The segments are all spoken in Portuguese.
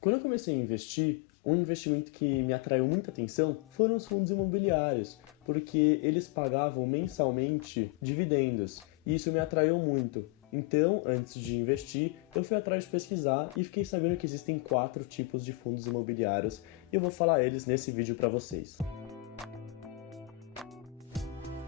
Quando eu comecei a investir, um investimento que me atraiu muita atenção foram os fundos imobiliários, porque eles pagavam mensalmente dividendos, e isso me atraiu muito. Então, antes de investir, eu fui atrás de pesquisar e fiquei sabendo que existem 4 tipos de fundos imobiliários, e eu vou falar eles nesse vídeo para vocês.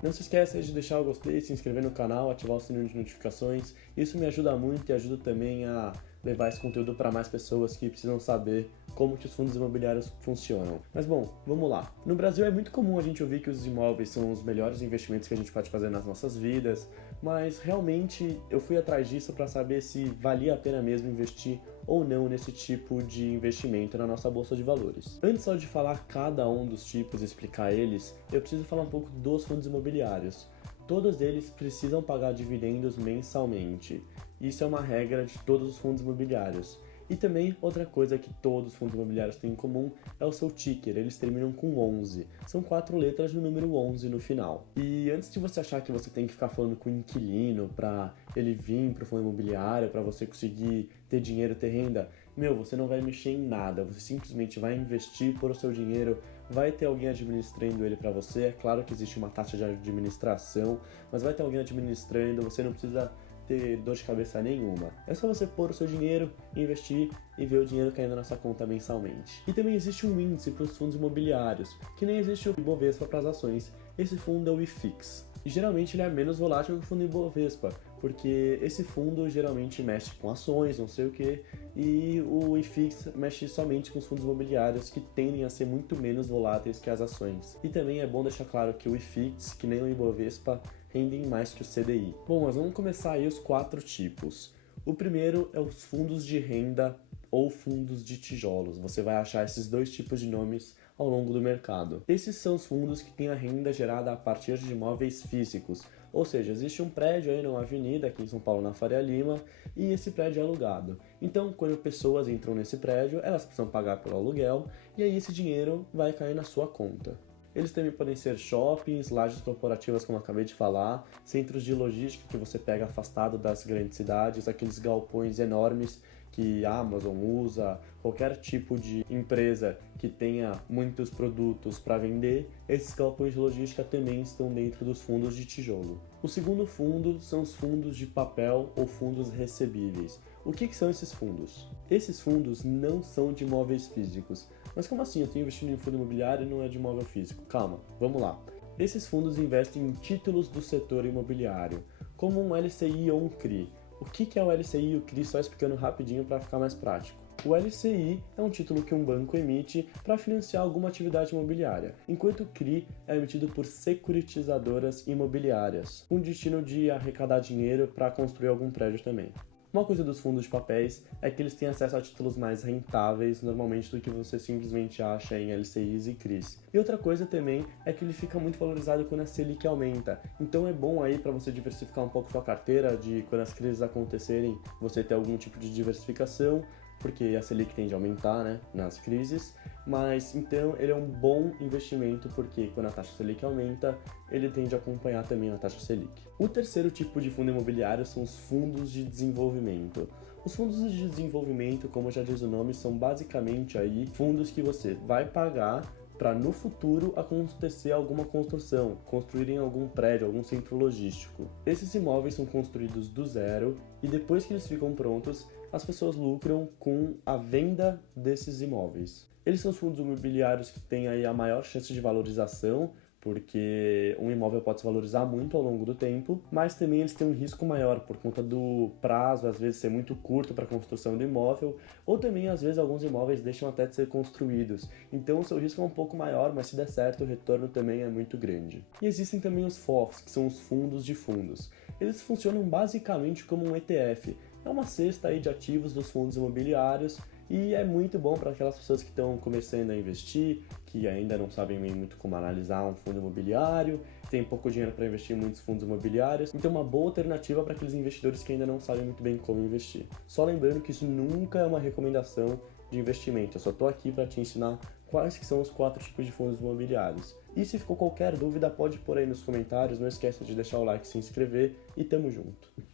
Não se esqueça de deixar o gostei, se inscrever no canal, ativar o sininho de notificações. Isso me ajuda muito e ajuda também a levar esse conteúdo para mais pessoas que precisam saber como que os fundos imobiliários funcionam. Mas bom, vamos lá. No Brasil é muito comum a gente ouvir que os imóveis são os melhores investimentos que a gente pode fazer nas nossas vidas, mas realmente eu fui atrás disso para saber se valia a pena mesmo investir ou não nesse tipo de investimento na nossa bolsa de valores. Antes só de falar cada um dos tipos e explicar eles, eu preciso falar um pouco dos fundos imobiliários. Todos eles precisam pagar dividendos mensalmente. Isso é uma regra de todos os fundos imobiliários. E também outra coisa que todos os fundos imobiliários têm em comum é o seu ticker, eles terminam com 11. São 4 letras no número 11 no final. E antes de você achar que você tem que ficar falando com o inquilino para ele vir para o fundo imobiliário, para você conseguir ter dinheiro, ter renda, você não vai mexer em nada, você simplesmente vai investir por o seu dinheiro, vai ter alguém administrando ele para você. É claro que existe uma taxa de administração, mas vai ter alguém administrando, você não precisa ter dor de cabeça nenhuma. É só você pôr o seu dinheiro, investir e ver o dinheiro caindo na sua conta mensalmente. E também existe um índice para os fundos imobiliários, que nem existe o Ibovespa para as ações. Esse fundo é o IFIX. E geralmente ele é menos volátil que o fundo Ibovespa, porque esse fundo geralmente mexe com ações, não sei o que, e o IFIX mexe somente com os fundos imobiliários, que tendem a ser muito menos voláteis que as ações. E também é bom deixar claro que o IFIX, que nem o Ibovespa, rendem mais que o CDI. Bom, mas vamos começar aí os 4 tipos. O primeiro é os fundos de renda ou fundos de tijolos. Você vai achar esses 2 tipos de nomes ao longo do mercado. Esses são os fundos que têm a renda gerada a partir de imóveis físicos, ou seja, existe um prédio aí numa avenida aqui em São Paulo, na Faria Lima, e esse prédio é alugado. Então, quando pessoas entram nesse prédio, elas precisam pagar pelo aluguel, e aí esse dinheiro vai cair na sua conta. Eles também podem ser shoppings, lajes corporativas, como eu acabei de falar, centros de logística que você pega afastado das grandes cidades, aqueles galpões enormes que a Amazon usa, qualquer tipo de empresa que tenha muitos produtos para vender, esses galpões de logística também estão dentro dos fundos de tijolo. O segundo fundo são os fundos de papel ou fundos recebíveis. O que são esses fundos? Esses fundos não são de imóveis físicos. Mas como assim? Eu estou investindo em fundo imobiliário e não é de imóvel físico? Calma, vamos lá. Esses fundos investem em títulos do setor imobiliário, como um LCI ou um CRI. O que é o LCI e o CRI? Só explicando rapidinho para ficar mais prático. O LCI é um título que um banco emite para financiar alguma atividade imobiliária, enquanto o CRI é emitido por securitizadoras imobiliárias, com destino de arrecadar dinheiro para construir algum prédio também. Uma coisa dos fundos de papéis é que eles têm acesso a títulos mais rentáveis, normalmente, do que você simplesmente acha em LCIs e CRIs. E outra coisa também é que ele fica muito valorizado quando a Selic aumenta. Então é bom aí para você diversificar um pouco sua carteira, de quando as crises acontecerem, você ter algum tipo de diversificação, porque a Selic tende a aumentar, né, nas crises, mas então ele é um bom investimento porque quando a taxa Selic aumenta, ele tende a acompanhar também a taxa Selic. O terceiro tipo de fundo imobiliário são os fundos de desenvolvimento. Os fundos de desenvolvimento, como já diz o nome, são basicamente aí fundos que você vai pagar para no futuro acontecer alguma construção, construírem algum prédio, algum centro logístico. Esses imóveis são construídos do zero e depois que eles ficam prontos, as pessoas lucram com a venda desses imóveis. Eles são os fundos imobiliários que têm aí a maior chance de valorização, porque um imóvel pode se valorizar muito ao longo do tempo, mas também eles têm um risco maior por conta do prazo, às vezes ser muito curto para a construção do imóvel, ou também às vezes alguns imóveis deixam até de ser construídos. Então o seu risco é um pouco maior, mas se der certo o retorno também é muito grande. E existem também os FOFs, que são os fundos de fundos. Eles funcionam basicamente como um ETF. É uma cesta aí de ativos dos fundos imobiliários e é muito bom para aquelas pessoas que estão começando a investir, que ainda não sabem muito como analisar um fundo imobiliário, tem pouco dinheiro para investir em muitos fundos imobiliários, então é uma boa alternativa para aqueles investidores que ainda não sabem muito bem como investir. Só lembrando que isso nunca é uma recomendação de investimento, eu só estou aqui para te ensinar quais que são os 4 tipos de fundos imobiliários. E se ficou qualquer dúvida, pode pôr aí nos comentários, não esqueça de deixar o like, se inscrever e tamo junto!